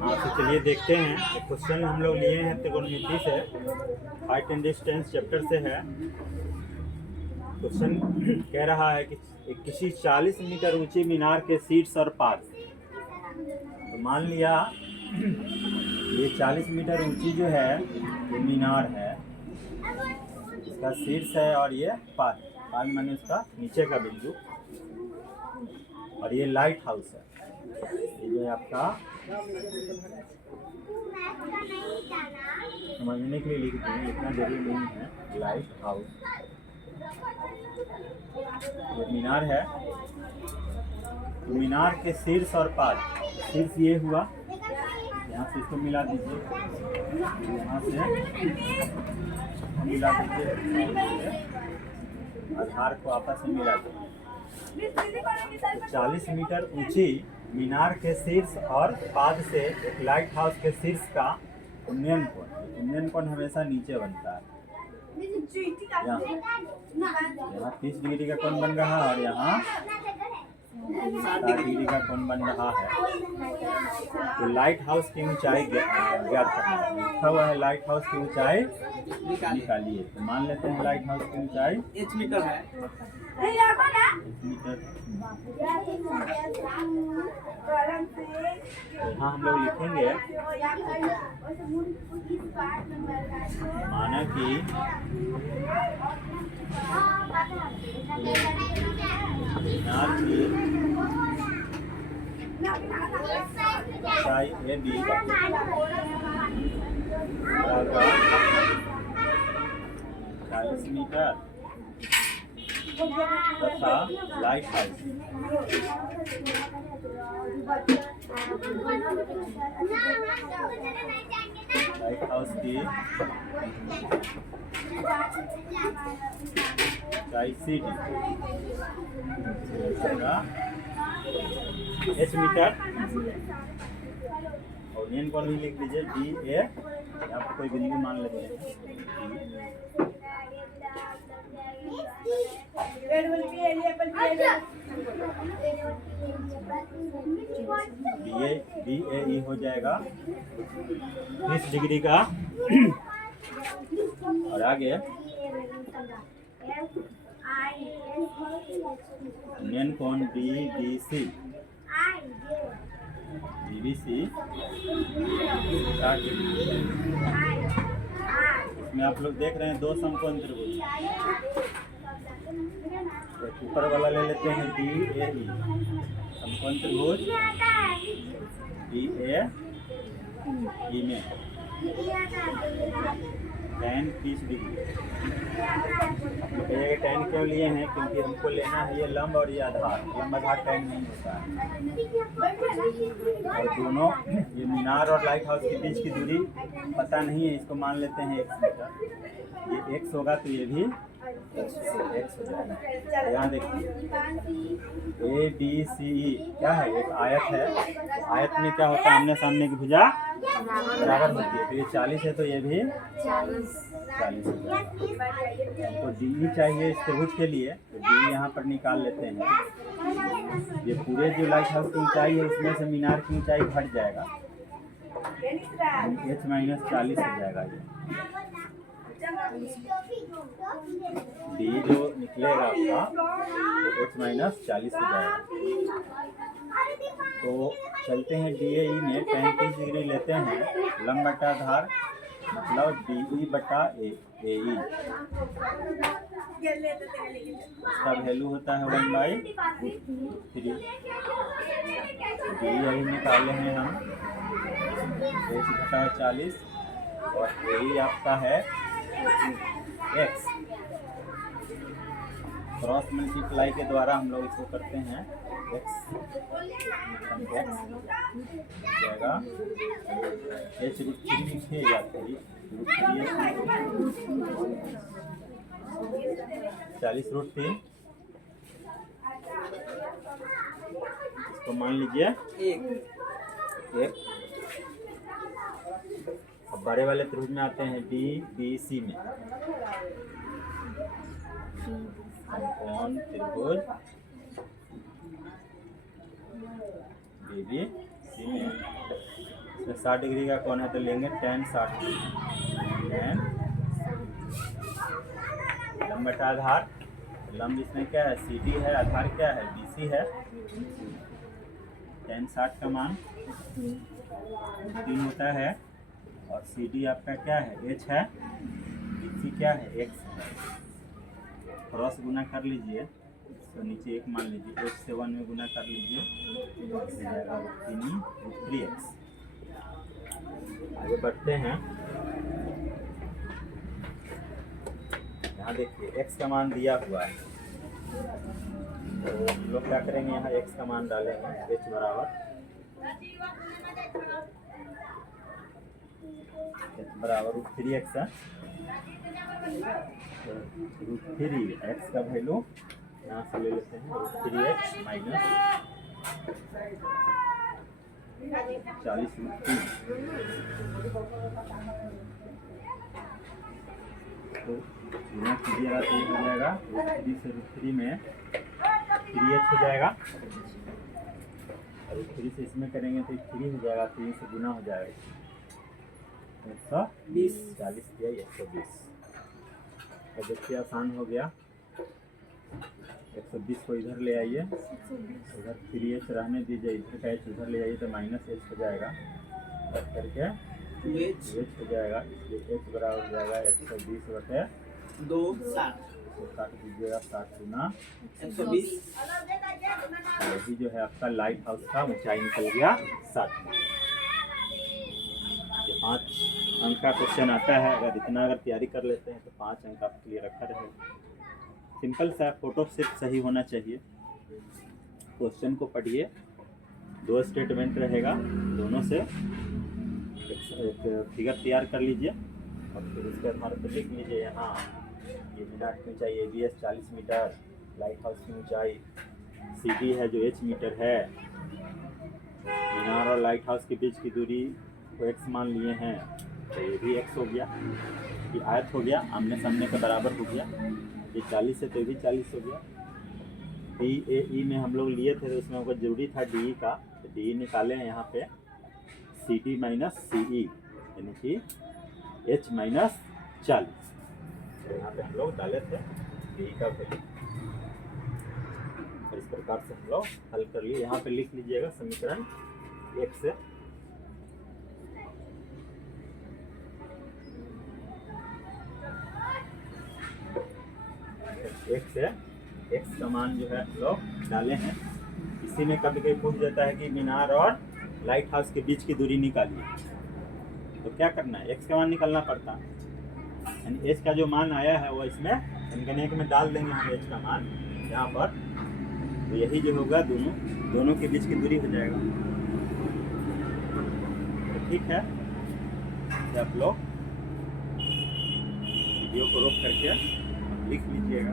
हाँ तो चलिए देखते हैं। क्वेश्चन हम लोग लिए हैं त्रिकोणमिति से, हाइट एंड डिस्टेंस चैप्टर से है। क्वेश्चन कह रहा है कि किसी 40 मीटर ऊंची मीनार के शीर्ष और पाद। तो मान लिया ये 40 मीटर ऊंची जो है ये मीनार है, इसका शीर्ष है और ये पाद माने इसका नीचे का बिंदु, और ये लाइट हाउस है। ये जो है आपका समझने के लिए लिख दिए, इतना जरूरी नहीं है। लाइट हाउस ये मीनार है। तो मीनार के शीर्ष और पाद, शीर्ष ये हुआ, यहाँ से इसको मिला दीजिए, यहाँ से मिला दीजिए, आधार को आपस में मिला दीजिए। 40 मीटर ऊंची मीनार के शीर्ष और पाद से एक लाइट हाउस के शीर्ष का उन्नयन कोण हमेशा नीचे बनता है। यहाँ 30 डिग्री का कोण बन रहा है और यहाँ 60 डिग्री का कोण बन रहा है। तो लाइट हाउस की ऊंचाई ज्ञात करना है। लिखा हुआ है लाइट हाउस की ऊंचाई निकालिए। तो मान लेते हैं लाइट हाउस की ऊंचाई h मीटर है। मीटर। यहाँ हम लोग लिखेंगे माना कि मीनार की ऊंचाई ए बी 40 मीटर तथा लाइट हाउस की ऊंचाई सी डी एच मीटर, और मेन कोण भी लिख दीजिए डी ए, यहाँ पर कोई बिंदु मान लेते हैं बी ए ई हो जाएगा 30 डिग्री का। और आगे मेन कोण B B C, BBC 60 degree. इसमें आप लोग देख रहे हैं दो समकोण त्रिभुज, ऊपर वाला ले लेते हैं DAE समकोण त्रिभुज DAE में tan 30 डिग्री। ये tan क्यों लिए हैं? क्योंकि हमको लेना है ये लंब और ये आधार। लंब आधार tan नहीं होता है। और दोनों ये मीनार और लाइट हाउस के बीच की दूरी पता नहीं है, इसको मान लेते हैं x मीटर। ये x होगा तो ये भी x हो जाएगा। यहाँ देखिए ABCE क्या है? एक आयत है। आयत में क्या होता है? आमने सामने की भुजा बराबर होती है। तो ये 40 है तो ये भी 40 हो जाएगा। तो DE चाहिए इस त्रिभुज के लिए, तो DE यहाँ पर निकाल लेते हैं। ये पूरे जो लाइट हाउस की ऊंचाई है इसमें से मीनार की ऊंचाई घट जाएगा, H माइनस 40 हो जाएगा। ये डी जो निकलेगा आपका तो H माइनस 40 हो जाएगा। तो चलते हैं DAE में tan 30 डिग्री लेते हैं, लंब बटा आधार मतलब DE बटा AE। इसका वैल्यू होता है 1/3। DAE निकाले हैं हम, H बटा 40 और AE आपका है x। क्रॉस मल्टीप्लाई के द्वारा हम लोग इसको करते हैं, x जाएगा H √3 लिखिएगा, 40 √3 इसको मान लीजिए एक। अब बड़े वाले त्रिभुज में आते हैं DBC में, समकोण त्रिभुज भी सी में। इसमें 60 डिग्री का कोण है तो लेंगे tan 60 tan लंब बटा आधार। लंब इसमें क्या है सी डी है, आधार क्या है बी सी है। tan 60 का मान 3 होता है और सी डी आपका क्या है एच है, बी सी क्या है एक्स। क्रॉस गुना कर लीजिए तो नीचे एक मान लीजिए, एच से 1 में गुना कर लीजिए हो जाएगा 3x। आगे बढ़ते हैं। यहाँ देखिए x का मान दिया हुआ है तो हम लोग क्या करेंगे, यहाँ x का मान डालेंगे h बराबर √3x है। √3x का वैल्यू यहाँ से ले लेते हैं √3x माइनस 40 तो गुना कीजिएगा तो हो जाएगा √3 से √3 में 3h हो जाएगा और 3 से इसमें करेंगे तो 3 हो जाएगा, 3 से गुना हो जाएगा 120, 40 दिया 120। तो देखिए आसान हो गया। 120 को इधर ले आइए, उधर 3h रहने दीजिए, इधर का h उधर ले आइए तो -h हो जाएगा और करके 2h हो जाएगा। इसलिए h बराबर हो जाएगा 120/2 तो काट दीजिएगा 60 गुना 120। यही जो है आपका लाइट हाउस का ऊंचाई निकल गया 60। 5 अंक का क्वेश्चन आता है, अगर इतना तैयारी कर लेते हैं तो 5 अंक आपके लिए रखा रहेगा। सिंपल सा फोटो सेट सही होना चाहिए। क्वेश्चन को पढ़िए, 2 स्टेटमेंट रहेगा, दोनों से एक फिगर तैयार कर लीजिए और फिर उसके आधार पर लिख लीजिए। यहाँ ये मीनार की ऊंचाई ABS 40 मीटर, लाइट हाउस की ऊंचाई CD है जो h मीटर है, मीनार और लाइट हाउस के बीच की दूरी को x मान लिए हैं तो ये भी x हो गया। ये आयत हो गया, आमने सामने के बराबर हो गया। ये 40 है तो ये भी 40 हो गया। DAE में हम लोग लिए थे तो उसमें हमको जरूरी था DE का, तो DE निकाले हैं यहाँ पे CD माइनस CE यानी कि h माइनस 40। तो यहाँ पे हम लोग डाले थे DE का वैल्यू और इस प्रकार से हम लोग हल कर लिए। यहाँ पे लिख लीजिएगा समीकरण 1 से x का मान जो है लोग डाले हैं। इसी में कभी कभी पूछ जाता है कि मीनार और लाइट हाउस के बीच की दूरी निकालिए, तो क्या करना है x का मान निकालना पड़ता है, यानी h का जो मान आया है वो इसमें समीकरण 1 में डाल देंगे हम h का मान यहाँ पर, तो यही जो होगा दोनों के बीच की दूरी हो जाएगा। तो ठीक है, आप लोग वीडियो को रोक करके लिख लीजिएगा।